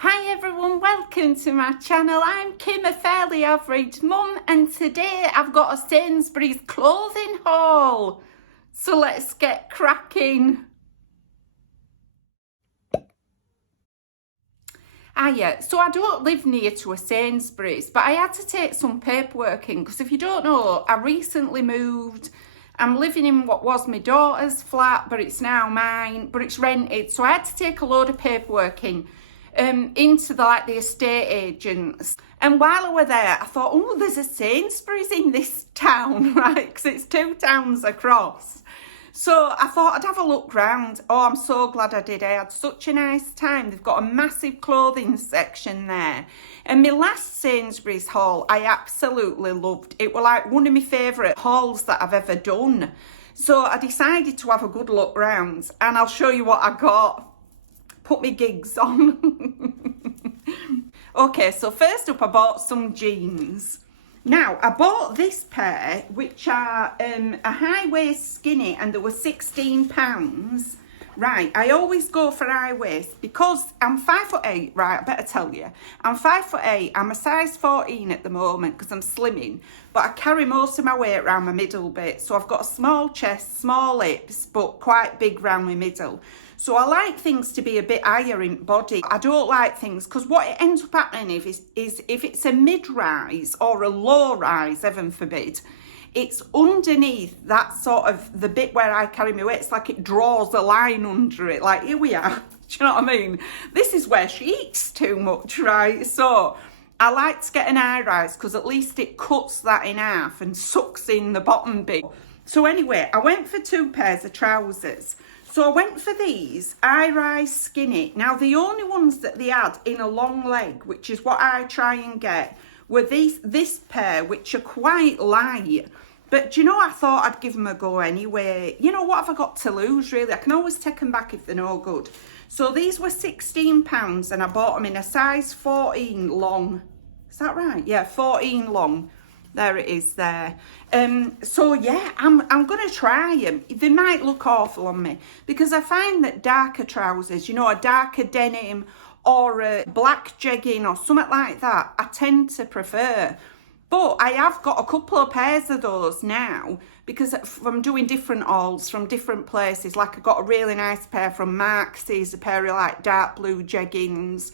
Hi everyone, welcome to my channel. I'm Kim, a fairly average mum, and today I've got a Sainsbury's clothing haul. So let's get cracking. So I don't live near to a Sainsbury's, but I had to take some paperwork in because if you don't know, I recently moved. I'm living in what was my daughter's flat, but it's now mine, but it's rented. So I had to take a load of paperwork in. Into the estate agents, and while I were there I thought, oh, there's a Sainsbury's in this town, right, because it's 2 towns across. So I thought I'd have a look round. Oh, I'm so glad I did. I had such a nice time. They've got a massive clothing section there, and my last Sainsbury's haul I absolutely loved. It was like one of my favourite hauls that I've ever done. So I decided to have a good look round, and I'll show you what I got. Put my gigs on. Okay, so first up I bought some jeans. Now I bought this pair, which are a high waist skinny, and they were £16. Right, I always go for high waist because I'm 5'8", right, I better tell you. I'm 5'8", I'm a size 14 at the moment because I'm slimming, but I carry most of my weight around my middle bit. So I've got a small chest, small hips, but quite big round my middle. So I like things to be a bit higher in body. I don't like things, because what it ends up happening is if it's a mid-rise or a low-rise, heaven forbid, it's underneath that sort of, the bit where I carry my weight, it's like it draws a line under it, like here we are, do you know what I mean? This is where she eats too much, right? So I like to get an high rise because at least it cuts that in half and sucks in the bottom bit. So anyway, I went for 2 pairs of trousers. So I went for these high rise skinny. Now the only ones that they had in a long leg, which is what I try and get, were this pair, which are quite light. But do you know, I thought I'd give them a go anyway. You know, what have I got to lose, really? I can always take them back if they're no good. So these were £16, and I bought them in a size 14 long. Is that right? Yeah, 14 long. There it is there. So yeah, I'm going to try them. They might look awful on me because I find that darker trousers, you know, a darker denim or a black jegging or something like that, I tend to prefer. But I have got a couple of pairs of those now because from doing different hauls from different places. Like I got a really nice pair from Marks, a pair of like dark blue jeggings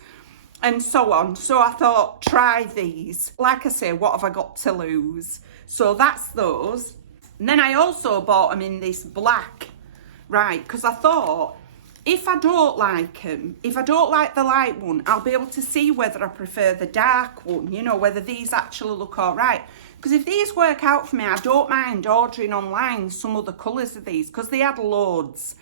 and so on. So I thought, try these. Like I say, what have I got to lose? So that's those. And then I also bought them in this black, right? Because I thought, if I don't like them, if I don't like the light one, I'll be able to see whether I prefer the dark one, you know, whether these actually look all right. Because if these work out for me, I don't mind ordering online some other colours of these, because they had loads.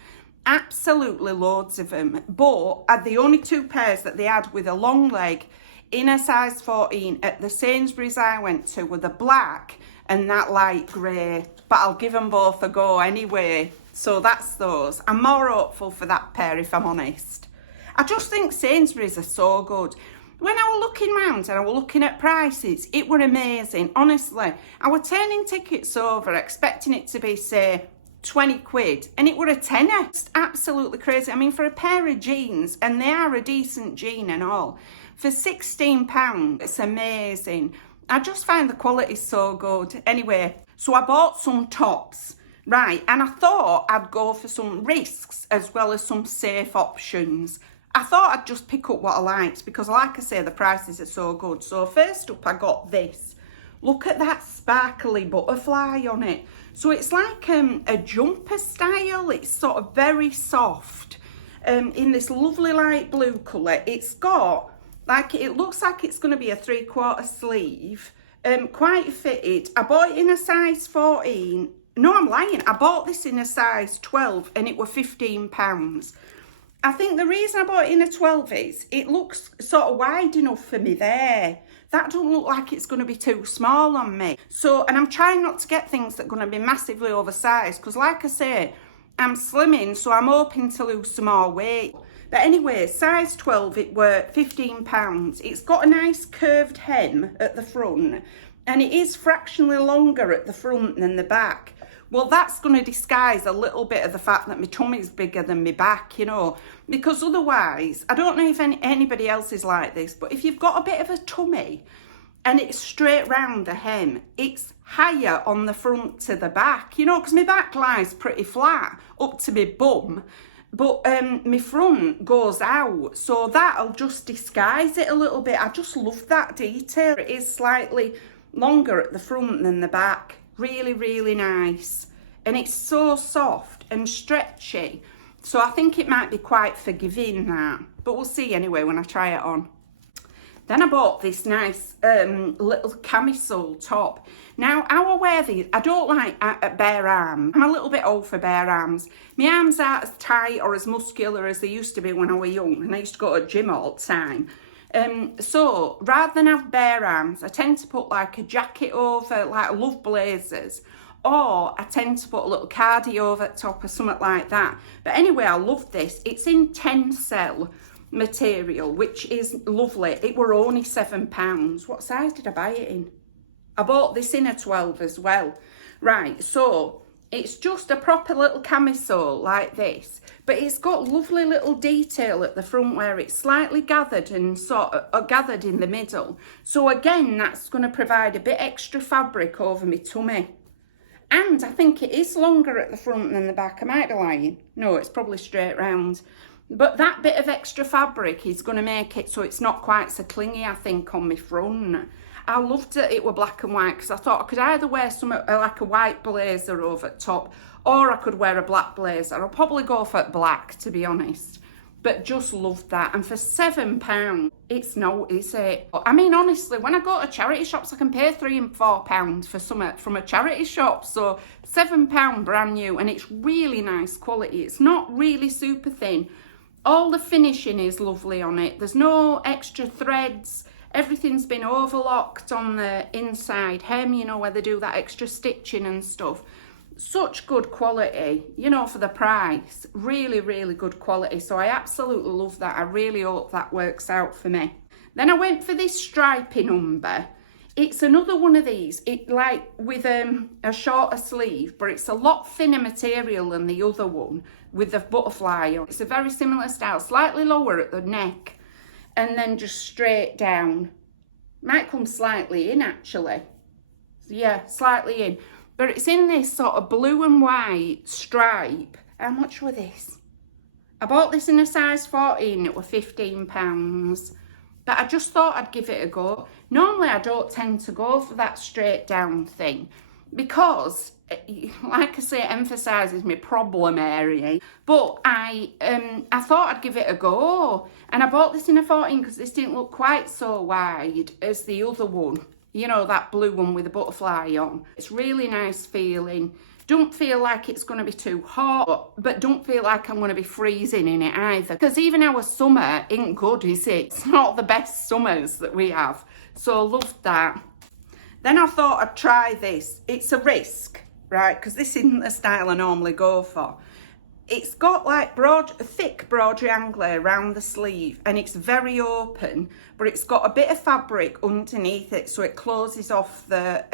Absolutely loads of them, but the only 2 pairs that they had with a long leg in a size 14 at the Sainsbury's I went to were the black and that light grey, but I'll give them both a go anyway. So that's those. I'm more hopeful for that pair, if I'm honest. I just think Sainsbury's are so good. When I was looking round and I was looking at prices, it were amazing, honestly. I was turning tickets over expecting it to be, say, 20 quid, and it were a tenner. It's absolutely crazy. I mean, for a pair of jeans, and they are a decent jean and all, for £16, it's amazing. I just find the quality so good. Anyway, so I bought some tops, right, and I thought I'd go for some risks as well as some safe options. I thought I'd just pick up what I liked because, like I say, the prices are so good. So first up, I got this. Look at that sparkly butterfly on it. So it's like a jumper style. It's sort of very soft in this lovely light blue colour. It's got, like, it looks like it's going to be a 3/4 sleeve, quite fitted. I bought it in a size 14. No, I'm lying. I bought this in a size 12 and it were £15. I think the reason I bought it in a 12 is it looks sort of wide enough for me there. That don't look like it's going to be too small on me. So, and I'm trying not to get things that are going to be massively oversized because, like I say, I'm slimming, so I'm hoping to lose some more weight. But anyway, size 12, it were £15. It's got a nice curved hem at the front, and it is fractionally longer at the front than the back, Well, that's going to disguise a little bit of the fact that my tummy's bigger than my back, you know, because otherwise, I don't know if anybody else is like this, but if you've got a bit of a tummy and it's straight round the hem, it's higher on the front to the back, you know, because my back lies pretty flat up to my bum, but my front goes out, so that'll just disguise it a little bit. I just love that detail. It is slightly longer at the front than the back. Really, really nice. And it's so soft and stretchy, so I think it might be quite forgiving, that, but we'll see anyway when I try it on. Then I bought this nice little camisole top. Now, I will wear these. I don't like bare arms. I'm a little bit old for bare arms. My arms aren't as tight or as muscular as they used to be when I was young, and I used to go to the gym all the time. So rather than have bare arms, I tend to put like a jacket over, like I love blazers, or I tend to put a little cardi over the top or something like that. But anyway, I love this. It's in tencel material, which is lovely. It were only £7. What size did I buy it in? I bought this in a 12 as well. Right, so it's just a proper little camisole like this, but it's got lovely little detail at the front where it's slightly gathered and sort of gathered in the middle. So again, that's going to provide a bit extra fabric over my tummy. And I think it is longer at the front than the back. Am I lying? No, it's probably straight round. But that bit of extra fabric is going to make it so it's not quite so clingy, I think, on my front. I loved that it were black and white, because I thought I could either wear something like a white blazer over the top, or I could wear a black blazer. I'll probably go for black, to be honest. But just loved that. And for £7, it's no, is it? I mean, honestly, when I go to charity shops, I can pay £3 and £4 for something from a charity shop. So £7 brand new, and it's really nice quality. It's not really super thin. All the finishing is lovely on it. There's no extra threads. Everything's been overlocked on the inside hem, you know, where they do that extra stitching and stuff. Such good quality, you know, for the price. Really, really good quality. So I absolutely love that. I really hope that works out for me. Then I went for this stripy number. It's another one of these. It like with a shorter sleeve, but it's a lot thinner material than the other one with the butterfly on. It's a very similar style, slightly lower at the neck and then just straight down. Might come slightly in actually. Yeah, slightly in. But it's in this sort of blue and white stripe. How much were this? I bought this in a size 14, it were £15. But I just thought I'd give it a go. Normally I don't tend to go for that straight down thing, because, like I say, it emphasises my problem area. But I thought I'd give it a go. And I bought this in a 14 because this didn't look quite so wide as the other one. You know, that blue one with the butterfly on. It's really nice feeling. Don't feel like it's going to be too hot, but don't feel like I'm going to be freezing in it either. Because even our summer ain't good, is it? It's not the best summers that we have. So loved that. Then I thought I'd try this. It's a risk, right? Because this isn't the style I normally go for. It's got like thick broderie angle around the sleeve, and it's very open, but it's got a bit of fabric underneath it, so it closes off the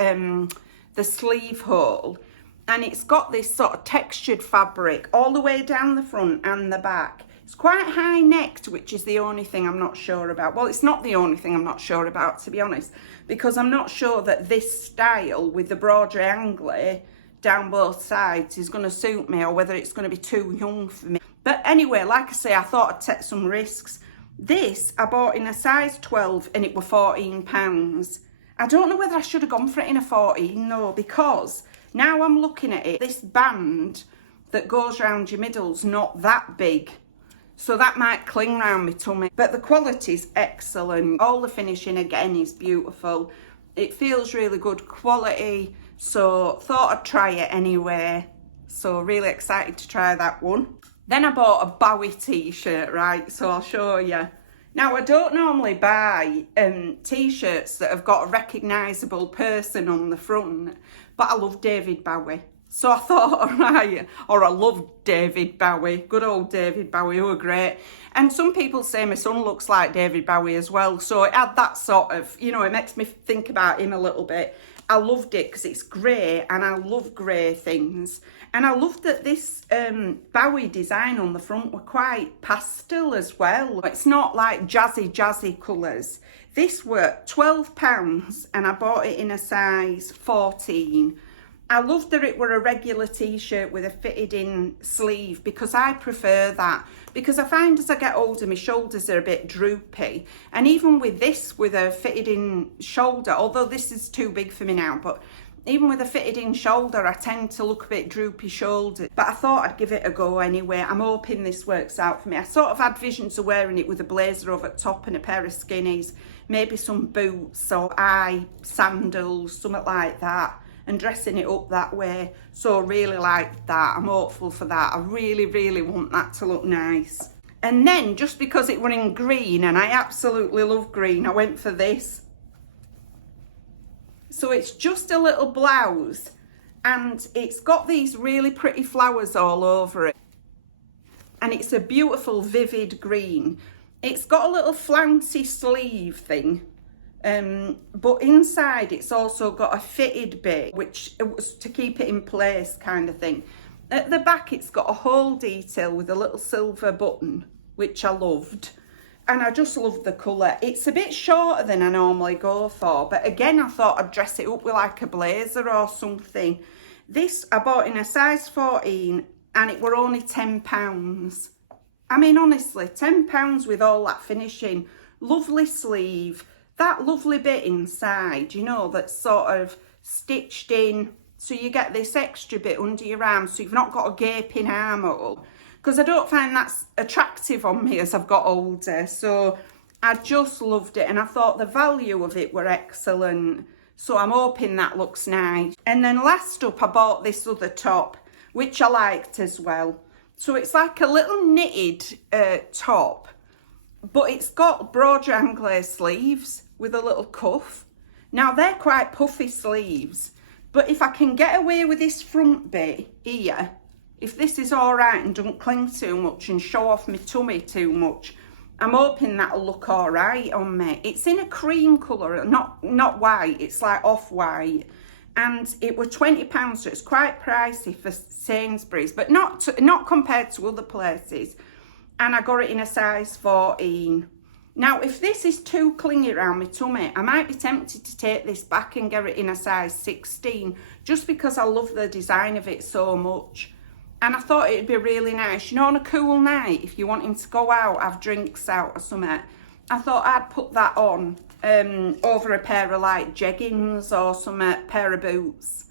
sleeve hole. And it's got this sort of textured fabric all the way down the front and the back. It's quite high necked, which is the only thing I'm not sure about. Well, it's not the only thing I'm not sure about, to be honest, because I'm not sure that this style with the broderie angle down both sides is going to suit me, or whether it's going to be too young for me. But anyway, like I say, I thought I'd take some risks. This I bought in a size 12 and it were £14. I don't know whether I should have gone for it in a 14 though, because now I'm looking at it, this band that goes round your middle's not that big. So that might cling round my tummy. But the quality's excellent. All the finishing again is beautiful. It feels really good quality. So thought I'd try it anyway. So really excited to try that one. Then I bought a Bowie t-shirt, right? So I'll show you. Now, I don't normally buy t-shirts that have got a recognisable person on the front, but I love David Bowie. So I thought, right, or I love David Bowie, good old David Bowie, who are great. And some people say my son looks like David Bowie as well. So it had that sort of, you know, it makes me think about him a little bit. I loved it because it's grey and I love grey things. And I loved that this Bowie design on the front were quite pastel as well. It's not like jazzy colours. This were £12 and I bought it in a size 14. I loved that it were a regular t-shirt with a fitted in sleeve because I prefer that. Because I find as I get older, my shoulders are a bit droopy. And even with this, with a fitted in shoulder, although this is too big for me now, but even with a fitted in shoulder, I tend to look a bit droopy shouldered. But I thought I'd give it a go anyway. I'm hoping this works out for me. I sort of had visions of wearing it with a blazer over the top and a pair of skinnies, maybe some boots or sandals, something like that, and dressing it up that way. So I really like that. I'm hopeful for that. I really want that to look nice. And then just because it were in green, and I absolutely love green, I went for this. So it's just a little blouse and it's got these really pretty flowers all over it. And it's a beautiful vivid green. It's got a little flouncy sleeve thing. But inside it's also got a fitted bit, which was to keep it in place kind of thing. At the back it's got a hole detail with a little silver button, which I loved. And I just love the colour. It's a bit shorter than I normally go for, but again, I thought I'd dress it up with like a blazer or something. This I bought in a size 14 and it were only £10. I mean, honestly, £10 with all that finishing. Lovely sleeve, that lovely bit inside, you know, that's sort of stitched in. So you get this extra bit under your arm, so you've not got a gaping armhole. Because I don't find that's attractive on me as I've got older. So I just loved it and I thought the value of it were excellent. So I'm hoping that looks nice. And then last up, I bought this other top, which I liked as well. So it's like a little knitted top, but it's got broad angler sleeves with a little cuff. Now they're quite puffy sleeves, but if I can get away with this front bit here, if this is all right and don't cling too much and show off my tummy too much, I'm hoping that'll look all right on me. It's in a cream colour, not white, it's like off-white. And it were £20, so it's quite pricey for Sainsbury's, but not compared to other places. And I got it in a size 14. Now, if this is too clingy around my tummy, I might be tempted to take this back and get it in a size 16, just because I love the design of it so much. And I thought it'd be really nice, you know, on a cool night, if you're wanting to go out, have drinks out or something, I thought I'd put that on over a pair of like jeggings or some pair of boots.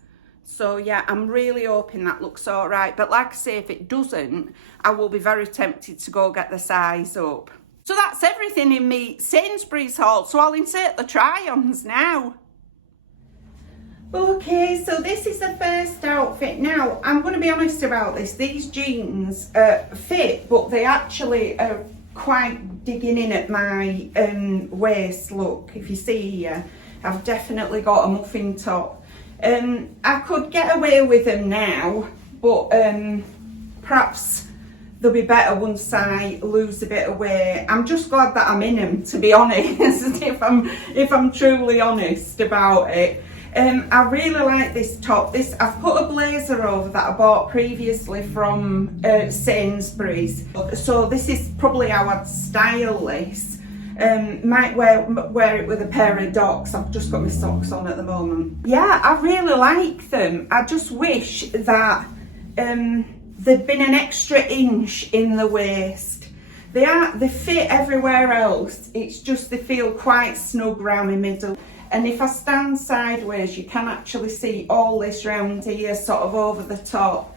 So yeah, I'm really hoping that looks all right. But like I say, if it doesn't, I will be very tempted to go get the size up. So that's everything in me Sainsbury's haul. So I'll insert the try-ons now. Okay, so this is the first outfit. Now, I'm going to be honest about this. These jeans fit, but they actually are quite digging in at my waist. Look, if you see here, I've definitely got a muffin top. I could get away with them now, but perhaps they'll be better once I lose a bit of weight. I'm just glad that I'm in them, to be honest, if I'm truly honest about it. I really like this top. I've put a blazer over that I bought previously from Sainsbury's. So this is probably how I'd style this. Might wear it with a pair of Docs. I've just got my socks on at the moment. Yeah, I really like them. I just wish that there'd been an extra inch in the waist. They fit everywhere else. It's just they feel quite snug round the middle. And if I stand sideways, you can actually see all this round here, sort of over the top.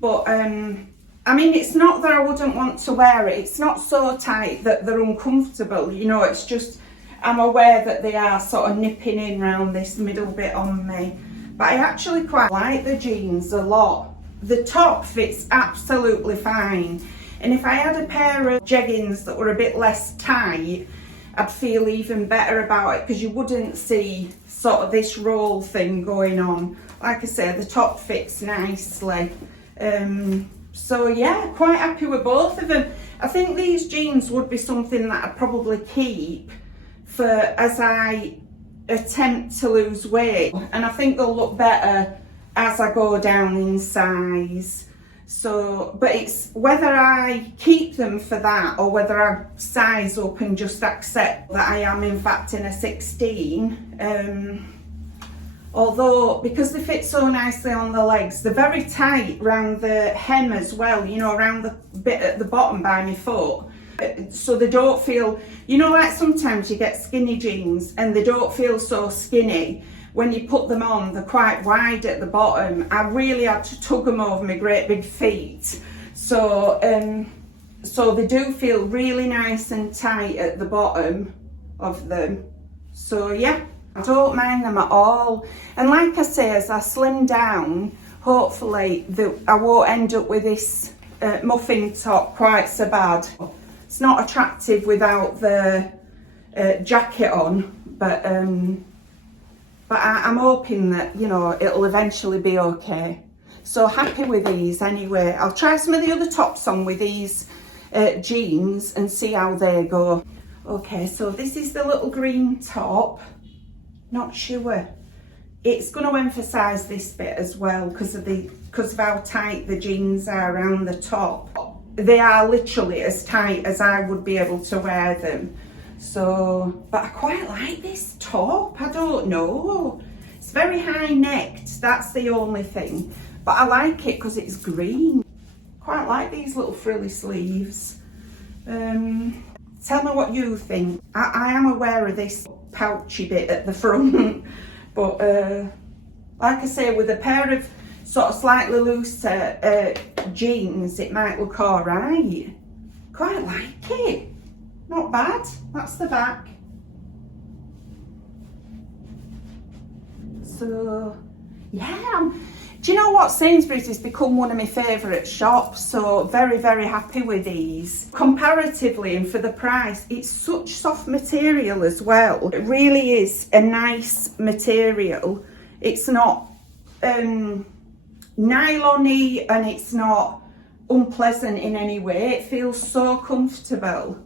But, I mean, it's not that I wouldn't want to wear it. It's not so tight that they're uncomfortable. You know, it's just, I'm aware that they are sort of nipping in round this middle bit on me. But I actually quite like the jeans a lot. The top fits absolutely fine. And if I had a pair of jeggings that were a bit less tight, I'd feel even better about it, because you wouldn't see sort of this roll thing going on. Like I say, the top fits nicely. So yeah, quite happy with both of them. I think these jeans would be something that I'd probably keep for as I attempt to lose weight, and I think they'll look better as I go down in size. So, but it's whether I keep them for that or whether I size up and just accept that I am in fact in a 16. Although, because they fit so nicely on the legs, they're very tight round the hem as well, you know, around the bit at the bottom by my foot. So they don't feel, you know, like sometimes you get skinny jeans and they don't feel so skinny. When you put them on, they're quite wide at the bottom. I really had to tug them over my great big feet. So, so they do feel really nice and tight at the bottom of them. So yeah, I don't mind them at all. And like I say, as I slim down, hopefully I won't end up with this muffin top quite so bad. It's not attractive without the jacket on, but I'm hoping that, you know, it'll eventually be okay. So happy with these anyway. I'll try some of the other tops on with these jeans and see how they go. Okay, so this is the little green top. Not sure. It's going to emphasise this bit as well because of how tight the jeans are around the top. They are literally as tight as I would be able to wear them. So, but I quite like this top. I don't know. It's very high necked. That's the only thing. But I like it because it's green. Quite like these little frilly sleeves. Tell me what you think. I am aware of this pouchy bit at the front. But like I say, with a pair of sort of slightly looser jeans, it might look all right. Quite like it. Not bad. That's the back. So yeah, do you know what? Sainsbury's has become one of my favourite shops, so very, very happy with these. Comparatively and for the price, it's such soft material as well. It really is a nice material. It's not nylon-y and it's not unpleasant in any way. It feels so comfortable.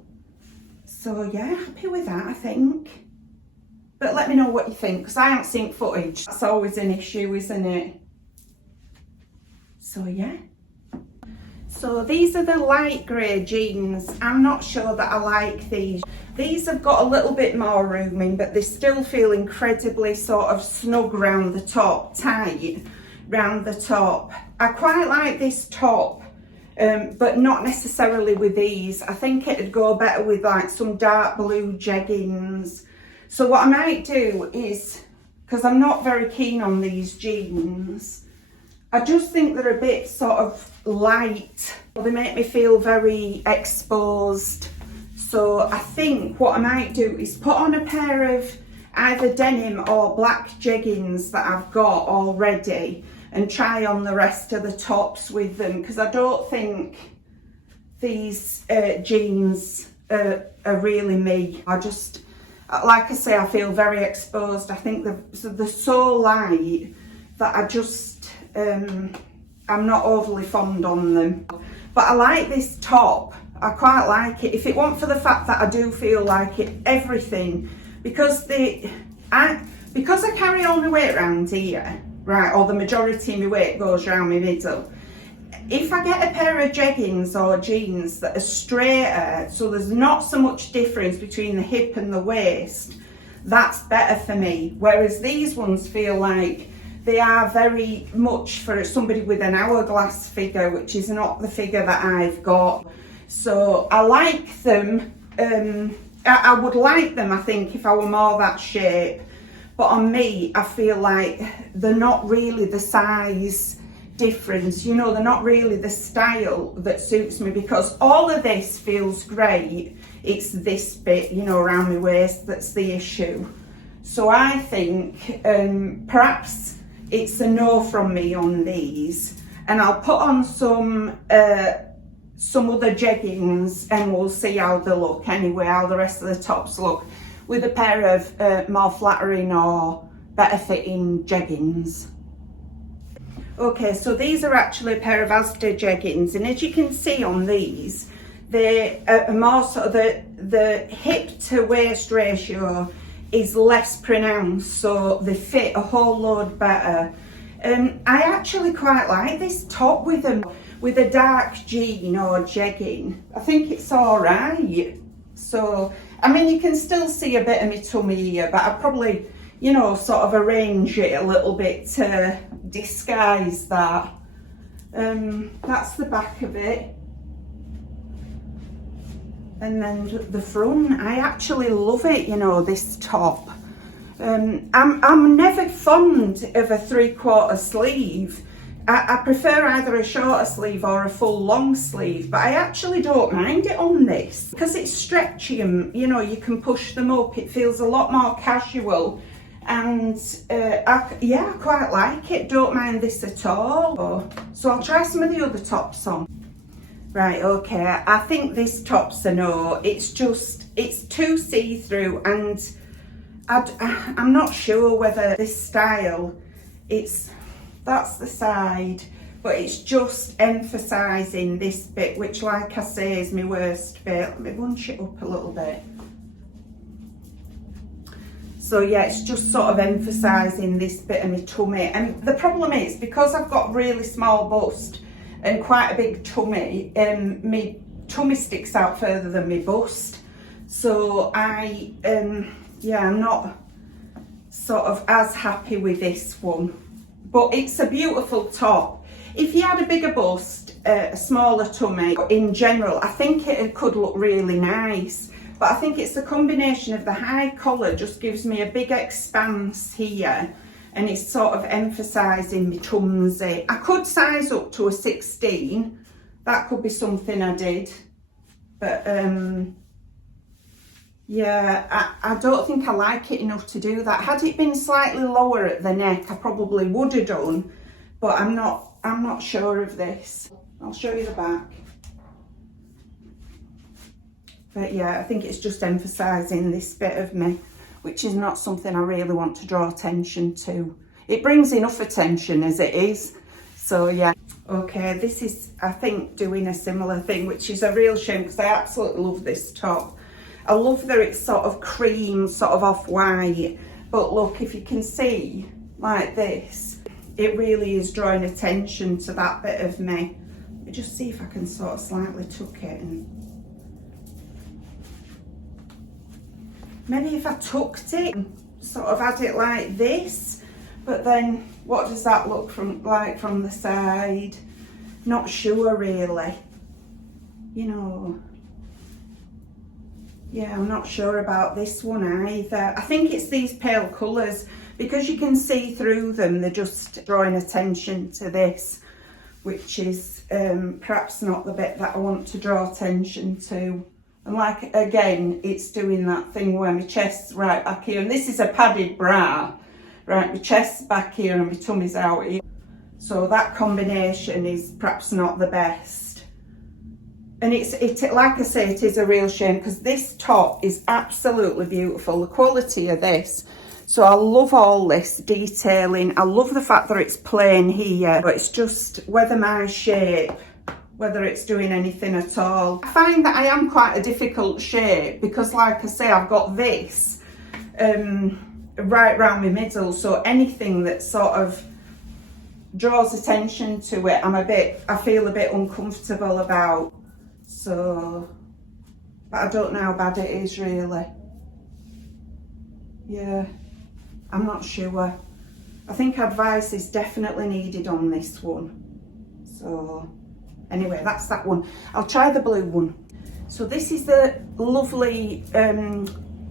So yeah, happy with that, I think. But let me know what you think, because I haven't seen footage. That's always an issue, isn't it? So yeah. So these are the light grey jeans. I'm not sure that I like these. These have got a little bit more rooming, but they still feel incredibly sort of snug round the top, tight round the top. I quite like this top. But not necessarily with these. I think it'd go better with like some dark blue jeggings. So what I might do is, because I'm not very keen on these jeans, I just think they're a bit sort of light. They make me feel very exposed. So I think what I might do is put on a pair of either denim or black jeggings that I've got already and try on the rest of the tops with them, because I don't think these jeans are really me. I just, like I say, I feel very exposed. I think they're so light that I just, I'm not overly fond on them. But I like this top. I quite like it. If it weren't for the fact that I do feel like everything, because I carry all my weight around here, right, or the majority of my weight goes around my middle. If I get a pair of jeggings or jeans that are straighter, so there's not so much difference between the hip and the waist, that's better for me. Whereas these ones feel like they are very much for somebody with an hourglass figure, which is not the figure that I've got. So I like them. I would like them, I think, if I were more that shape. But on me, I feel like they're not really the size difference, you know, they're not really the style that suits me, because all of this feels great. It's this bit, you know, around my waist that's the issue. So I think perhaps it's a no from me on these, and I'll put on some other jeggings and we'll see how they look anyway, how the rest of the tops look, with a pair of more flattering or better fitting jeggings. Okay, so these are actually a pair of Asda jeggings, and as you can see on these, they are more sort of the hip to waist ratio is less pronounced, so they fit a whole load better. I actually quite like this top with them, with a dark jean or jegging. I think it's all right. So, I mean, you can still see a bit of my tummy here, but I probably, you know, sort of arrange it a little bit to disguise that. That's the back of it. And then the front, I actually love it, you know, this top. I'm never fond of a 3/4 sleeve. I prefer either a shorter sleeve or a full long sleeve, but I actually don't mind it on this because it's stretchy and, you know, you can push them up. It feels a lot more casual, and I quite like it. Don't mind this at all. So I'll try some of the other tops on. Right, okay, I think this top's a no. It's too see-through, and I'm not sure whether this style, that's the side, but it's just emphasising this bit, which, like I say, is my worst bit. Let me bunch it up a little bit. So yeah, it's just sort of emphasising this bit of my tummy. And the problem is, because I've got really small bust and quite a big tummy, my tummy sticks out further than my bust. So I'm not sort of as happy with this one. But it's a beautiful top. If you had a bigger bust, a smaller tummy, in general, I think it could look really nice. But I think it's the combination of the high collar just gives me a big expanse here, and it's sort of emphasising my tumsy. I could size up to a 16. That could be something I did. But yeah, I don't think I like it enough to do that. Had it been slightly lower at the neck, I probably would have done, but I'm not sure of this. I'll show you the back. But yeah, I think it's just emphasising this bit of me, which is not something I really want to draw attention to. It brings enough attention as it is. So yeah. Okay, this is, I think, doing a similar thing, which is a real shame because I absolutely love this top. I love that it's sort of cream, sort of off-white. But look, if you can see, like this, it really is drawing attention to that bit of me. Let me just see if I can sort of slightly tuck it in. Maybe if I tucked it, sort of had it like this, but then what does that look like from the side? Not sure really, you know. Yeah, I'm not sure about this one either. I think it's these pale colours, because you can see through them, they're just drawing attention to this, which is perhaps not the bit that I want to draw attention to. And like, again, it's doing that thing where my chest's right back here, and this is a padded bra, right, my chest's back here and my tummy's out here. So that combination is perhaps not the best. And it's like I say, it is a real shame because this top is absolutely beautiful. The quality of this. So I love all this detailing. I love the fact that it's plain here, but it's just whether my shape, whether it's doing anything at all. I find that I am quite a difficult shape because, like I say, I've got this right round my middle. So anything that sort of draws attention to it, I feel a bit uncomfortable about. So, but I don't know how bad it is really. Yeah, I'm not sure. I think advice is definitely needed on this one. So, anyway, that's that one. I'll try the blue one. So this is the lovely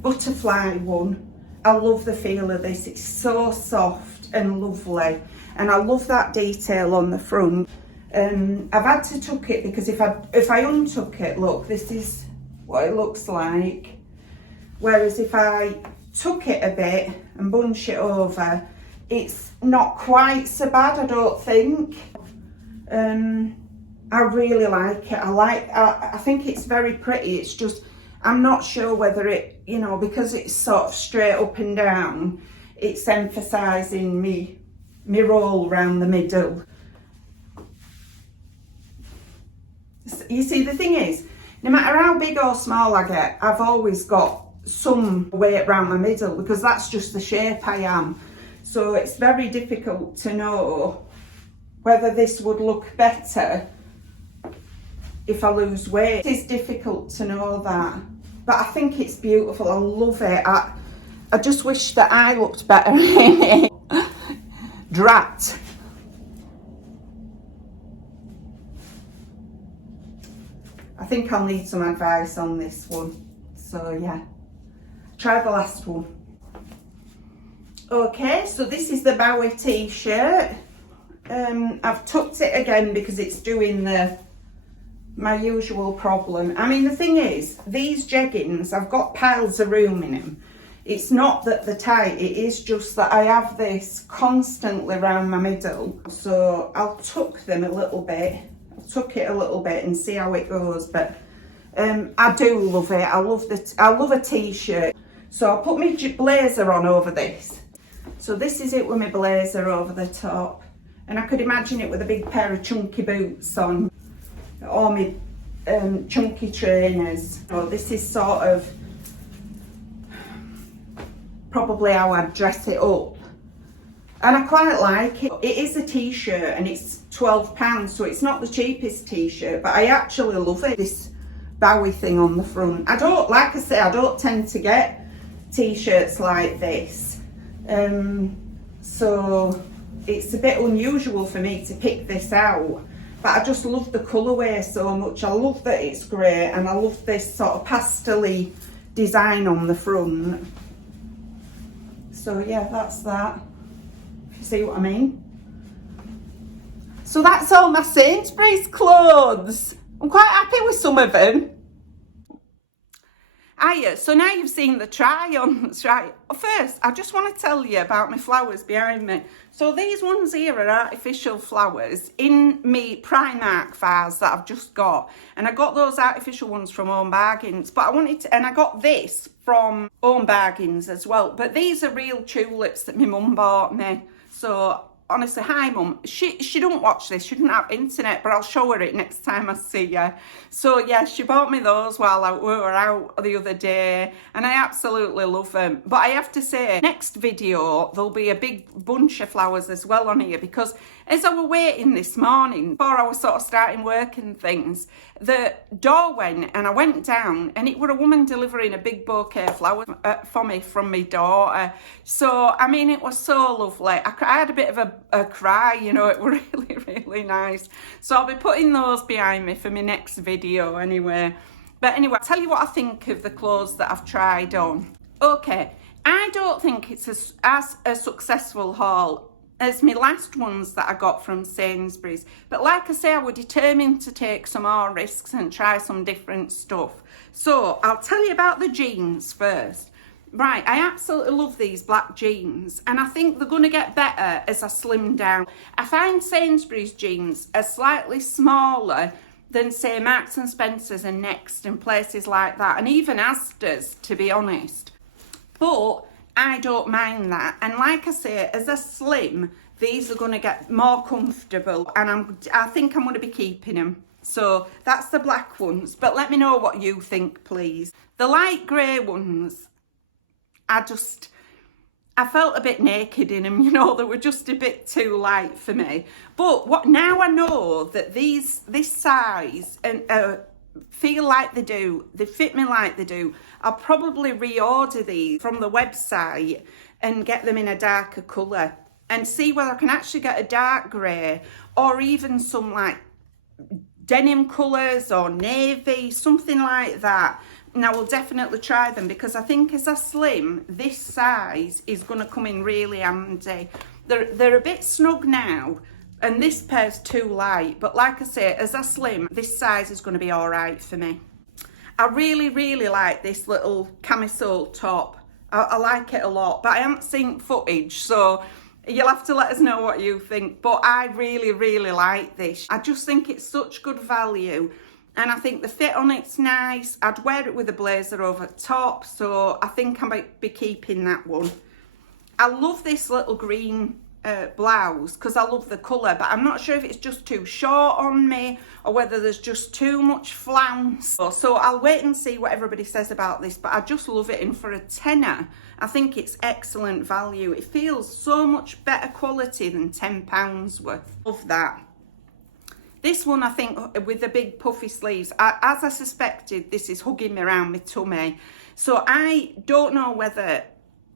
butterfly one. I love the feel of this. It's so soft and lovely. And I love that detail on the front. I've had to tuck it because if I untuck it, look, this is what it looks like. Whereas if I tuck it a bit and bunch it over, it's not quite so bad, I don't think. I really like it. I think it's very pretty. It's just, I'm not sure whether it, you know, because it's sort of straight up and down, it's emphasising me roll round the middle. You see, the thing is, no matter how big or small I get, I've always got some weight around my middle because that's just the shape I am. So it's very difficult to know whether this would look better if I lose weight. It is difficult to know that, but I think it's beautiful. I love it. I just wish that I looked better in it. Drat. I think I'll need some advice on this one. So yeah, try the last one. Okay, so this is the Bowie t-shirt. I've tucked it again because it's doing my usual problem. I mean, the thing is, these jeggings, I've got piles of room in them. It's not that they're tight, it is just that I have this constantly around my middle. So I'll tuck them a little bit. I'll tuck it a little bit and see how it goes. But I do love it. I love a t-shirt. So I'll put my blazer on over this. So this is it with my blazer over the top. And I could imagine it with a big pair of chunky boots on, or my chunky trainers. So this is sort of probably how I'd dress it up. And I quite like it. It is a t-shirt and it's £12, so it's not the cheapest t-shirt, but I actually love it. This Bowie thing on the front. I don't, like I say, I don't tend to get t-shirts like this. So it's a bit unusual for me to pick this out, but I just love the colourway so much. I love that it's grey and I love this sort of pastel-y design on the front. So yeah, that's that, if you see what I mean. So that's all my Sainsbury's clothes. I'm quite happy with some of them. Hiya, so now you've seen the try-ons, right? First, I just want to tell you about my flowers behind me. So these ones here are artificial flowers in me Primark vase that I've just got. And I got those artificial ones from Home Bargains. But I wanted to, and I got this from Home Bargains as well. But these are real tulips that my mum bought me. So honestly, hi mum. She don't watch this, she doesn't have internet, but I'll show her it next time I see her. So yeah, she bought me those while we were out the other day, and I absolutely love them. But I have to say, next video there'll be a big bunch of flowers as well on here, because as I were waiting this morning, before I was sort of starting work and things, the door went and I went down and it were a woman delivering a big bouquet of flowers for me from my daughter. So, I mean, it was so lovely. I had a bit of a cry, you know, it was really, really nice. So I'll be putting those behind me for my next video anyway. But anyway, I'll tell you what I think of the clothes that I've tried on. Okay, I don't think it's as a successful haul as my last ones that I got from Sainsbury's. But like I say, I was determined to take some more risks and try some different stuff. So I'll tell you about the jeans first. Right, I absolutely love these black jeans, and I think they're going to get better as I slim down. I find Sainsbury's jeans are slightly smaller than, say, Marks and Spencer's and Next and places like that, and even Asda's, to be honest. But I don't mind that, and like I say, as a slim, these are going to get more comfortable, and I think I'm going to be keeping them. So that's the black ones, but let me know what you think, please. The light grey ones, I felt a bit naked in them, you know, they were just a bit too light for me. But now I know that this size and feel like they fit me like they do, I'll probably reorder these from the website and get them in a darker colour and see whether I can actually get a dark grey or even some like denim colours or navy, something like that. And I will definitely try them, because I think as a slim, this size is going to come in really handy. They're a bit snug now, and this pair's too light. But like I say, as a slim, this size is going to be all right for me. I really, really like this little camisole top. I like it a lot, but I haven't seen footage, so you'll have to let us know what you think. But I really, really like this. I just think it's such good value. And I think the fit on it's nice. I'd wear it with a blazer over top, so I think I might be keeping that one. I love this little green blouse because I love the colour, but I'm not sure if it's just too short on me or whether there's just too much flounce. So I'll wait and see what everybody says about this, but I just love it, and for a tenner I think it's excellent value. It feels so much better quality than £10 worth. Love that. This one, I think, with the big puffy sleeves, as I suspected, this is hugging me around my tummy. So I don't know whether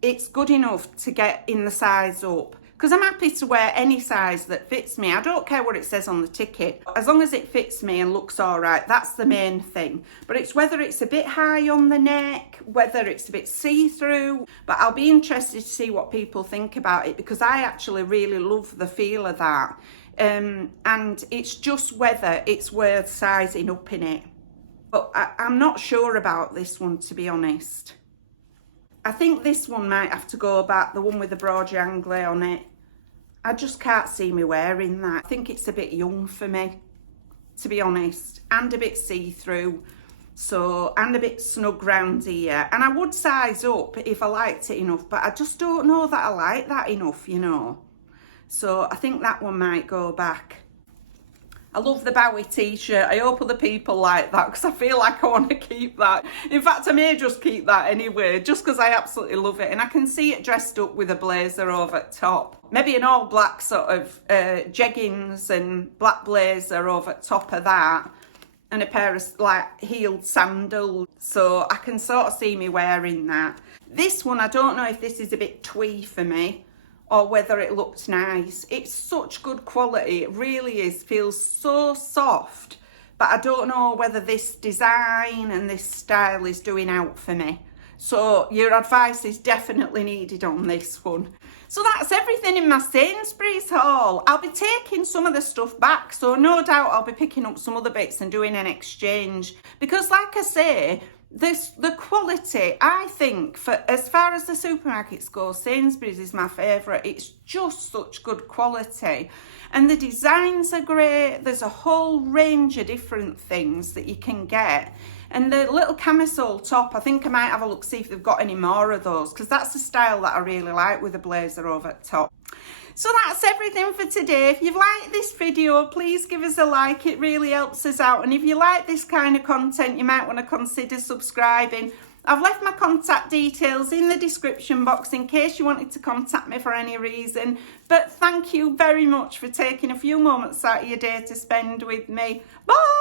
it's good enough to get in the size up, because I'm happy to wear any size that fits me. I don't care what it says on the ticket. As long as it fits me and looks all right, that's the main thing. But it's whether it's a bit high on the neck, whether it's a bit see-through. But I'll be interested to see what people think about it, because I actually really love the feel of that. And it's just whether it's worth sizing up in it. But I'm not sure about this one, to be honest. I think this one might have to go back, the one with the broad jangle on it. I just can't see me wearing that. I think it's a bit young for me, to be honest, and a bit see-through, so, and a bit snug round here. And I would size up if I liked it enough, but I just don't know that I like that enough, you know. So I think that one might go back. I love the Bowie t-shirt. I hope other people like that, because I feel like I want to keep that. In fact, I may just keep that anyway, just because I absolutely love it. And I can see it dressed up with a blazer over top. Maybe an all black sort of jeggings and black blazer over top of that. And a pair of like heeled sandals. So I can sort of see me wearing that. This one, I don't know if this is a bit twee for me, or whether it looked nice. It's such good quality, it really is, feels so soft, but I don't know whether this design and this style is doing out for me. So your advice is definitely needed on this one. So that's everything in my Sainsbury's haul. I'll be taking some of the stuff back, so no doubt I'll be picking up some other bits and doing an exchange, because like I say, the quality, I think, for as far as the supermarkets go, Sainsbury's is my favourite. It's just such good quality, and the designs are great. There's a whole range of different things that you can get, and the little camisole top, I think I might have a look, see if they've got any more of those, because that's the style that I really like with a blazer over the top. So that's everything for today. If you've liked this video, please give us a like. It really helps us out. And if you like this kind of content, you might want to consider subscribing. I've left my contact details in the description box in case you wanted to contact me for any reason. But thank you very much for taking a few moments out of your day to spend with me. Bye!